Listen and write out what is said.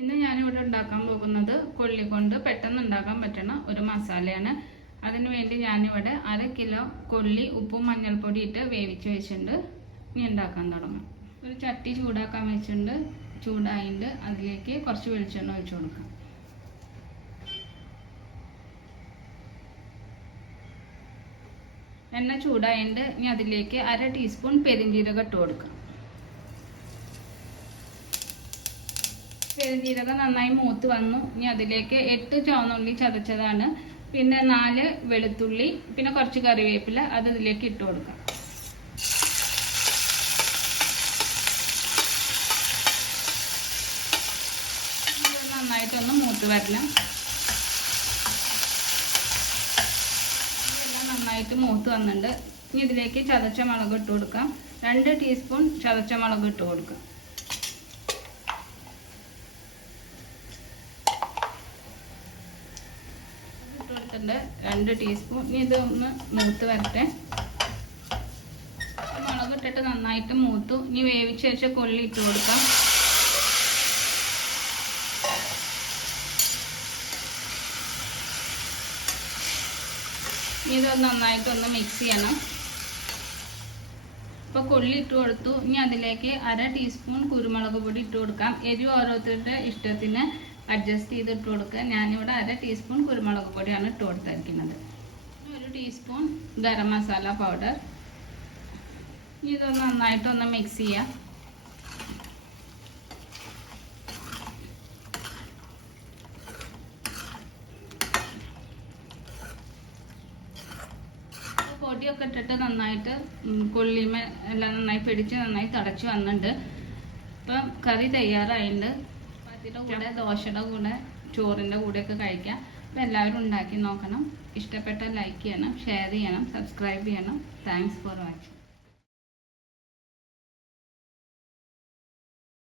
ഇന്ന് ഞാനിവിടെ ഉണ്ടാക്കാൻ പോകുന്നത് കൊള്ളി കൊണ്ട് പെട്ടെന്ന് ഉണ്ടാക്കാൻ പറ്റുന്ന ഒരു മസാലയാണ്. അതിനു വേണ്ടി ഞാനിവിടെ 1/2 കിലോ കൊള്ളി ഉപ്പും മഞ്ഞൾപ്പൊടി ഇട്ട് വേവിച്ച് വെച്ചിട്ടുണ്ട്. ഇനി ഉണ്ടാക്കാൻ തുടങ്ങാം. ഒരു ചട്ടി ചൂടാക്കാൻ വെച്ചിട്ടുണ്ട്. ചൂടായിട്ട് അതിലേക്ക് കുറച്ച് വെളിച്ചെണ്ണ ഒഴിച്ചു കൊടുക്കാം. എണ്ണ ചൂടായിട്ട് ഇനി അതിലേക്ക് 1/2 ടീസ്പൂൺ പെരിഞ്ജീരകം ഇട്ട് കൊടുക്കാം. പെരിഞ്ജീരകം നന്നായി മൂത്ത് വന്നു. ഇനി അതിലേക്ക് 8 ചുവന്നുള്ളി ചതച്ചതാണ്, പിന്നെ 4 വെളുത്തുള്ളി, പിന്നെ കുറച്ച് കറിവേപ്പില അത് ഇതിലേക്ക് ഇട്ട് കൊടുക്കാം. നന്നായിട്ടൊന്ന് മൂത്ത് വരണം. ഇതെല്ലാം നന്നായിട്ട് മൂത്ത് വന്നിട്ടുണ്ട്. ഇനി ഇതിലേക്ക് ചതച്ച മുളക് ഇട്ട് കൊടുക്കാം. 2 ടീസ്പൂൺ ചതച്ച മുളക് ഇട്ട് കൊടുക്കാം. ഇട്ട് കൊടുത്തിട്ടുണ്ട് 2 ടീസ്പൂൺ. ഇനി ഇതൊന്ന് മൂത്ത് വരട്ടെ. മുളക് ഇട്ടിട്ട് നന്നായിട്ട് മൂത്തു. ഇനി വേവിച്ച് വെച്ച കൊള്ളി ഇട്ട് കൊടുക്കാം. ഇത് നന്നായിട്ടൊന്ന് മിക്സ് ചെയ്യണം. ഇപ്പോൾ കൊള്ളി ഇട്ട് കൊടുത്തു. ഇനി അതിലേക്ക് 1/2 ടീസ്പൂൺ കുരുമുളക് പൊടി ഇട്ട് കൊടുക്കാം. എരിവ് ഓരോരുത്തരുടെ ഇഷ്ടത്തിന് അഡ്ജസ്റ്റ് ചെയ്ത് ഇട്ട് കൊടുക്കുക. ഞാനിവിടെ 1/2 ടീസ്പൂൺ കുരുമുളക് പൊടിയാണ് ഇട്ട് കൊടുത്തിരിക്കുന്നത്. 1 ടീസ്പൂൺ ഗരം മസാല പൗഡർ. ഇതൊന്ന് നന്നായിട്ടൊന്ന് മിക്സ് ചെയ്യാം. പൊടിയൊക്കെ ഇട്ടിട്ട് നന്നായിട്ട് കൊള്ളിമ എല്ലാം നന്നായി പിടിച്ച് നന്നായി തിളച്ച് വന്നിട്ടുണ്ട്. ഇപ്പം കറി തയ്യാറായിട്ടുണ്ട്. ചപ്പാത്തിയുടെ കൂടെ, ദോശയുടെ കൂടെ, ചോറിൻ്റെ കൂടെയൊക്കെ കഴിക്കാം. അപ്പം എല്ലാവരും ഉണ്ടാക്കി നോക്കണം. ഇഷ്ടപ്പെട്ട ലൈക്ക് ചെയ്യണം, ഷെയർ ചെയ്യണം, സബ്സ്ക്രൈബ് ചെയ്യണം. Thanks for watching.